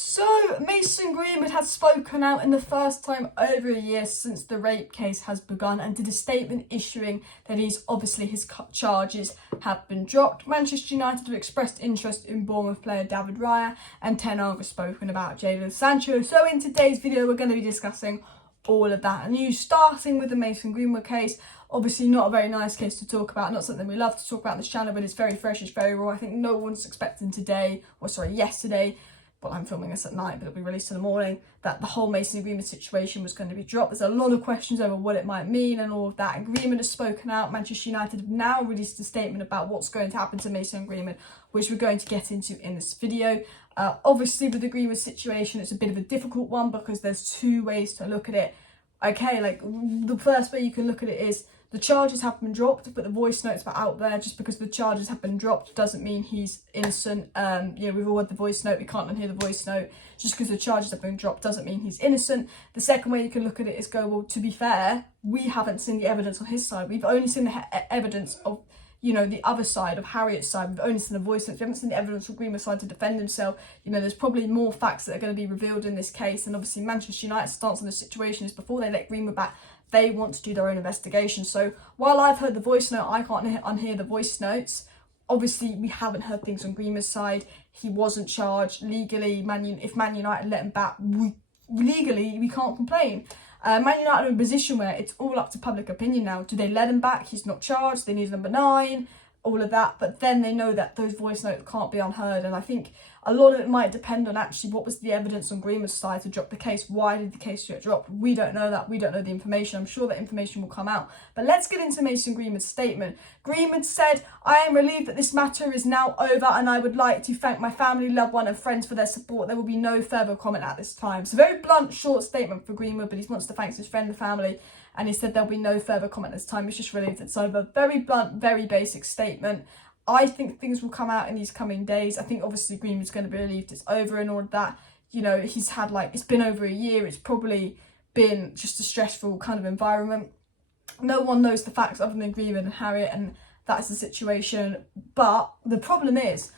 So, Mason Greenwood has spoken out in the first time over a year since the rape case has begun and did a statement issuing that his charges have been dropped. Manchester United have expressed interest in Bournemouth player David Raya, and Ten Hag has spoken about Sancho. So in today's video we're going to be discussing all of that news, starting with the Mason Greenwood case. Obviously not a very nice case to talk about, not something we love to talk about on this channel, but it's very fresh, it's very raw. I think no one's expecting yesterday, well, I'm filming this at night, but it'll be released in the morning, that the whole Mason Greenwood situation was going to be dropped. There's a lot of questions over what it might mean and all of that. And Greenwood has spoken out. Manchester United have now released a statement about what's going to happen to Mason Greenwood, which we're going to get into in this video. Obviously, with the Greenwood situation, it's a bit of a difficult one because there's two ways to look at it. Okay, like the first way you can look at it is the charges have been dropped, but the voice notes are out there. Just because the charges have been dropped doesn't mean he's innocent. We've all had the voice note. We can't unhear the voice note. Just because the charges have been dropped doesn't mean he's innocent. The second way you can look at it is go, well, to be fair, we haven't seen the evidence on his side. We've only seen the evidence of, the other side, of Harriet's side. We've only seen the voice notes. We haven't seen the evidence from Greenwood's side to defend himself. There's probably more facts that are going to be revealed in this case. And obviously Manchester United's stance on the situation is before they let Greenwood back, they want to do their own investigation. So while I've heard the voice note, I can't unhear the voice notes. Obviously, we haven't heard things on Greenwood's side. He wasn't charged legally. If Man United let him back, legally, we can't complain. Man United are in a position where it's all up to public opinion now. Do they let him back? He's not charged. They need number 9, all of that. But then they know that those voice notes can't be unheard. And I think a lot of it might depend on actually what was the evidence on Greenwood's side to drop the case. Why did the case get dropped? We don't know that. We don't know the information. I'm sure that information will come out. But let's get into Mason Greenwood's statement. Greenwood said, "I am relieved that this matter is now over and I would like to thank my family, loved one and friends for their support. There will be no further comment at this time." It's a very blunt, short statement for Greenwood, but he wants to thank his friend and family, and he said there'll be no further comment this time. He's just relieved it's over. Very blunt, very basic statement. I think things will come out in these coming days. I think obviously Greenwood's going to be relieved it's over and all of that. He's had it's been over a year. It's probably been just a stressful kind of environment. No one knows the facts other than Greenwood and Harriet, and that's the situation. But the problem is,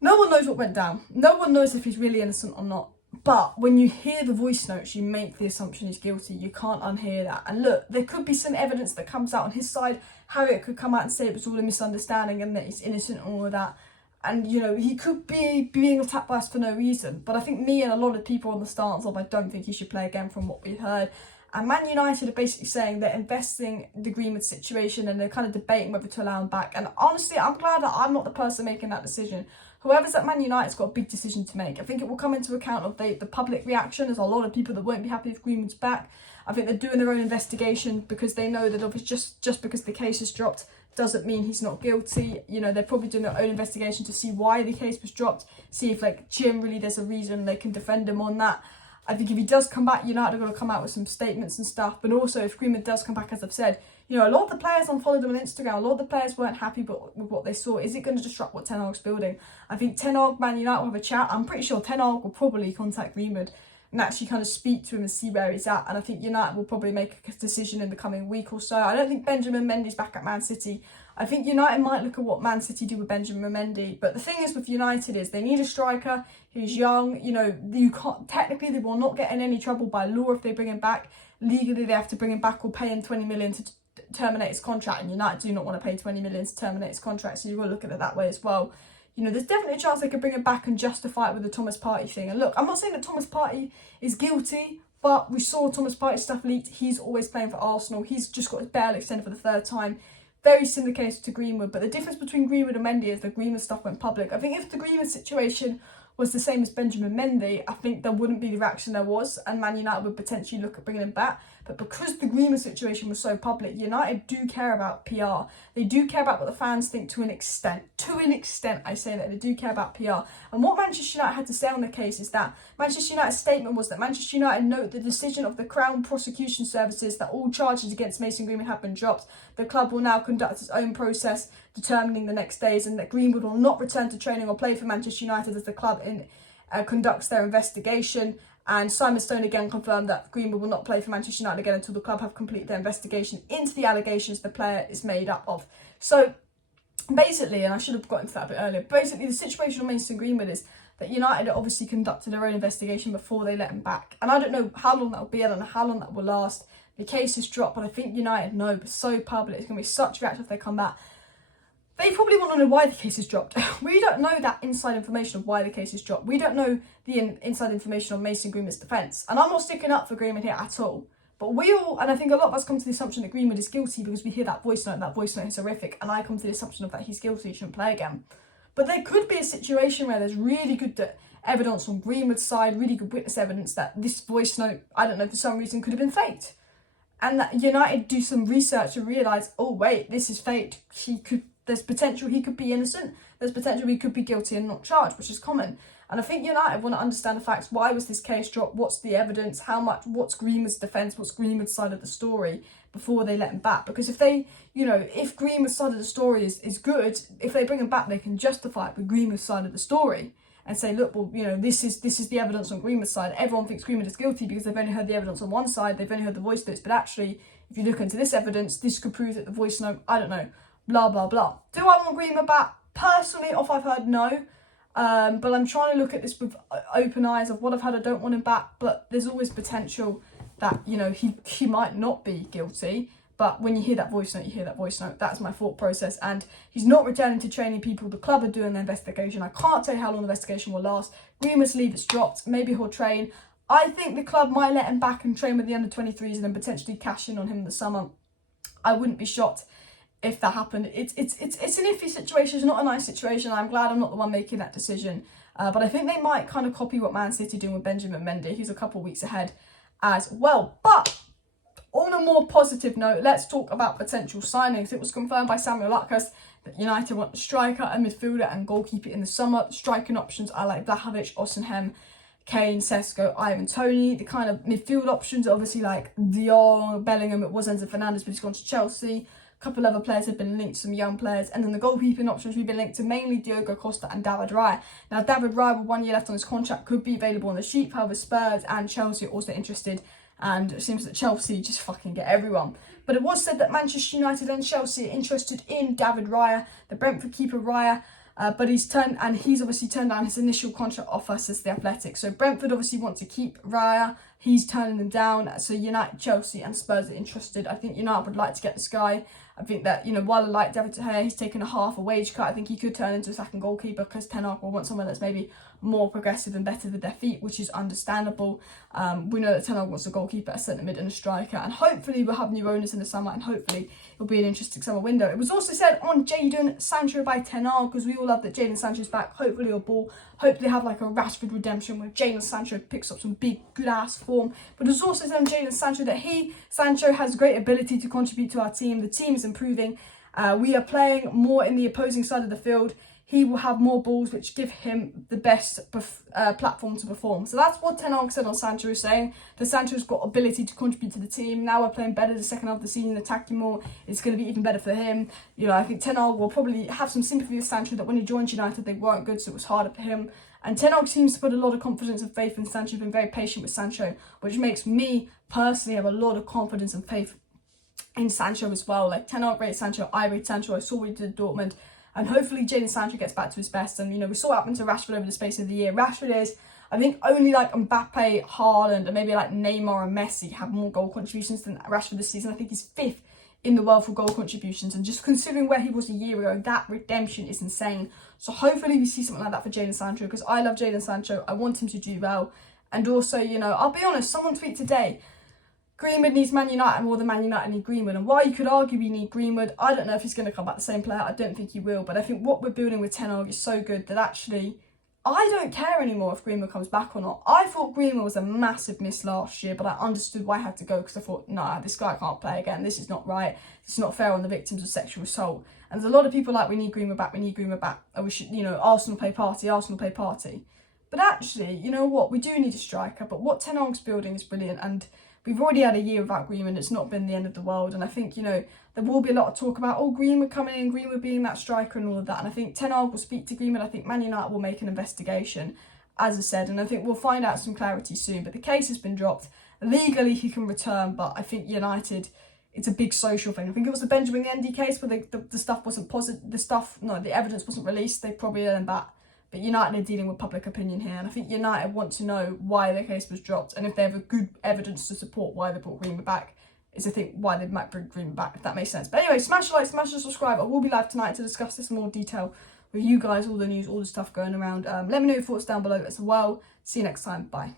no one knows what went down. No one knows if he's really innocent or not. But when you hear the voice notes, you make the assumption he's guilty. You can't unhear that. And look, there could be some evidence that comes out on his side. Harriet could come out and say it was all a misunderstanding and that he's innocent and all of that. And, he could be being attacked by us for no reason. But I think me and a lot of people on the stance of I don't think he should play again from what we heard. And Man United are basically saying they're investing the Greenwood situation and they're kind of debating whether to allow him back. And honestly, I'm glad that I'm not the person making that decision. Whoever's at Man United's got a big decision to make. I think it will come into account of the public reaction. There's a lot of people that won't be happy if Greenwood's back. I think they're doing their own investigation because they know that obviously just because the case is dropped doesn't mean he's not guilty. They're probably doing their own investigation to see why the case was dropped, see if generally there's a reason they can defend him on that. I think if he does come back, United are going to come out with some statements and stuff. But also, if Greenwood does come back, as I've said, a lot of the players unfollowed him on Instagram. A lot of the players weren't happy with what they saw. Is it going to disrupt what Ten Hag's building? I think Ten Hag, Man United will have a chat. I'm pretty sure Ten Hag will probably contact Greenwood and actually kind of speak to him and see where he's at. And I think United will probably make a decision in the coming week or so. I don't think Benjamin Mendy's back at Man City. I think United might look at what Man City do with Benjamin Mendy. But the thing is with United is they need a striker. He's young. You can't, technically they will not get in any trouble by law if they bring him back. Legally they have to bring him back or pay him 20 million to terminate his contract. And United do not want to pay 20 million to terminate his contract. So you've got to look at it that way as well. There's definitely a chance they could bring him back and justify it with the Thomas Partey thing. And look, I'm not saying that Thomas Partey is guilty, but we saw Thomas Partey stuff leaked. He's always playing for Arsenal. He's just got his bail extended for the 3rd time. Very similar case to Greenwood. But the difference between Greenwood and Mendy is the Greenwood stuff went public. I think if the Greenwood situation was the same as Benjamin Mendy, I think there wouldn't be the reaction there was, and Man United would potentially look at bringing him back. But because the Greenwood situation was so public, United do care about PR. They do care about what the fans think to an extent. To an extent, I say that. They do care about PR. And what Manchester United had to say on the case is that Manchester United's statement was that Manchester United note the decision of the Crown Prosecution Services that all charges against Mason Greenwood have been dropped. The club will now conduct its own process determining the next days, and that Greenwood will not return to training or play for Manchester United as the club conducts their investigation. And Simon Stone again confirmed that Greenwood will not play for Manchester United again until the club have completed their investigation into the allegations the player is made up of. So basically, and I should have gotten to that a bit earlier, basically the situation on Mason Greenwood is that United obviously conducted their own investigation before they let him back. And I don't know how long that will be, I don't know how long that will last. The case is dropped, but I think United know, but so public, it's going to be such a reaction if they come back. They probably want to know why the case is dropped. We don't know that inside information of why the case is dropped. We don't know the inside information on Mason Greenwood's defence. And I'm not sticking up for Greenwood here at all. But we all, and I think a lot of us come to the assumption that Greenwood is guilty because we hear that voice note is horrific. And I come to the assumption of that he's guilty, he shouldn't play again. But there could be a situation where there's really good evidence on Greenwood's side, really good witness evidence that this voice note, I don't know, for some reason could have been faked. And that United do some research and realise, oh wait, this is faked. There's potential he could be innocent. There's potential he could be guilty and not charged, which is common. And I think United want to understand the facts. Why was this case dropped? What's the evidence? What's Greenwood's defence? What's Greenwood's side of the story before they let him back? Because if if Greenwood's side of the story is good, if they bring him back, they can justify it with Greenwood's side of the story and say, look, well, this is the evidence on Greenwood's side. Everyone thinks Greenwood is guilty because they've only heard the evidence on one side. They've only heard the voice notes. But actually, if you look into this evidence, this could prove that the voice note, I don't know, blah, blah, blah. Do I want Greenwood back? Personally, off I've heard, no. But I'm trying to look at this with open eyes of what I've heard. I don't want him back, but there's always potential that, he might not be guilty. But when you hear that voice note, you hear that voice note. That's my thought process. And he's not returning to training people. The club are doing the investigation. I can't tell you how long the investigation will last. Greenwood's leave, it's dropped. Maybe he'll train. I think the club might let him back and train with the under-23s and then potentially cash in on him in the summer. I wouldn't be shocked if that happened. It's an iffy situation. It's not a nice situation. I'm glad I'm not the one making that decision. But I think they might kind of copy what Man City doing with Benjamin Mendy, who's a couple of weeks ahead as well. But on a more positive note, let's talk about potential signings. It was confirmed by Samuel Luckhurst that United want a striker, a midfielder and goalkeeper in the summer. The striking options are like Vlahovic, Osimhen, Kane, Sesko, Ivan Toney. The kind of midfield options are obviously like De Jong, Bellingham. It was Enzo Fernandez, but he's gone to Chelsea. A couple other players have been linked to some young players. And then the goalkeeping options we've been linked to mainly Diogo Costa and David Raya. Now, David Raya, with 1 year left on his contract, could be available on the sheet. However, Spurs and Chelsea are also interested. And it seems that Chelsea just fucking get everyone. But it was said that Manchester United and Chelsea are interested in David Raya, the Brentford keeper Raya. But he's obviously turned down his initial contract offer, says The Athletic. So Brentford obviously want to keep Raya. He's turning them down. So United, Chelsea and Spurs are interested. I think United would like to get this guy. I think that, while I like David De Gea, he's taken a half a wage cut. I think he could turn into a second goalkeeper because Ten Hag will want someone that's maybe more progressive and better with their feet, which is understandable. We know that Ten Hag wants a goalkeeper, a centre mid and a striker. And hopefully we'll have new owners in the summer and hopefully it'll be an interesting summer window. It was also said on Jadon Sancho by Ten Hag, because we all love that Jadon Sancho's back. Hopefully he'll ball. Hopefully have like a Rashford redemption where Jadon Sancho picks up some big, good-ass form. But it was also said on Jadon Sancho that Sancho has great ability to contribute to our team. The team is improving. We are playing more in the opposing side of the field. He will have more balls, which give him the best platform to perform. So that's what Ten Hag said on Sancho, is saying that Sancho's got ability to contribute to the team. Now we're playing better the second half of the season, attacking more. It's going to be even better for him. I think Ten Hag will probably have some sympathy with Sancho that when he joined United, they weren't good, so it was harder for him. And Ten Hag seems to put a lot of confidence and faith in Sancho, been very patient with Sancho, which makes me personally have a lot of confidence and faith in Sancho as well. Like, Ten Hag rates Sancho, I rate Sancho. I saw what he did at Dortmund. And hopefully Jadon Sancho gets back to his best. And, we saw what happened to Rashford over the space of the year. Rashford is, I think, only like Mbappe, Haaland, and maybe like Neymar and Messi have more goal contributions than Rashford this season. I think he's 5th in the world for goal contributions. And just considering where he was a year ago, that redemption is insane. So hopefully we see something like that for Jadon Sancho, because I love Jadon Sancho. I want him to do well. And also, I'll be honest, someone tweeted today, Greenwood needs Man United more than Man United need Greenwood. And while you could argue we need Greenwood, I don't know if he's going to come back the same player. I don't think he will. But I think what we're building with Ten Hag is so good that actually I don't care anymore if Greenwood comes back or not. I thought Greenwood was a massive miss last year, but I understood why I had to go, because I thought, nah, this guy can't play again. This is not right. It's not fair on the victims of sexual assault. And there's a lot of people like, we need Greenwood back, we need Greenwood back. And we should, Arsenal play party, Arsenal play party. But actually, you know what? We do need a striker. But what Ten Hag's building is brilliant. And we've already had a year without Greenwood. It's not been the end of the world. And I think, there will be a lot of talk about, Greenwood coming in, Greenwood being that striker and all of that. And I think Ten Hag will speak to Greenwood. I think Man United will make an investigation, as I said. And I think we'll find out some clarity soon. But the case has been dropped. Legally, he can return. But I think United, it's a big social thing. I think it was the Benjamin Mendy case where the stuff wasn't positive. The evidence wasn't released. They probably let him back. But United are dealing with public opinion here, and I think United want to know why the case was dropped, and if they have a good evidence to support why they brought Greenwood back, is I think why they might bring Greenwood back, if that makes sense. But anyway, smash the like, smash the subscribe. I will be live tonight to discuss this in more detail with you guys, all the news, all the stuff going around. Let me know your thoughts down below as well. See you next time. Bye.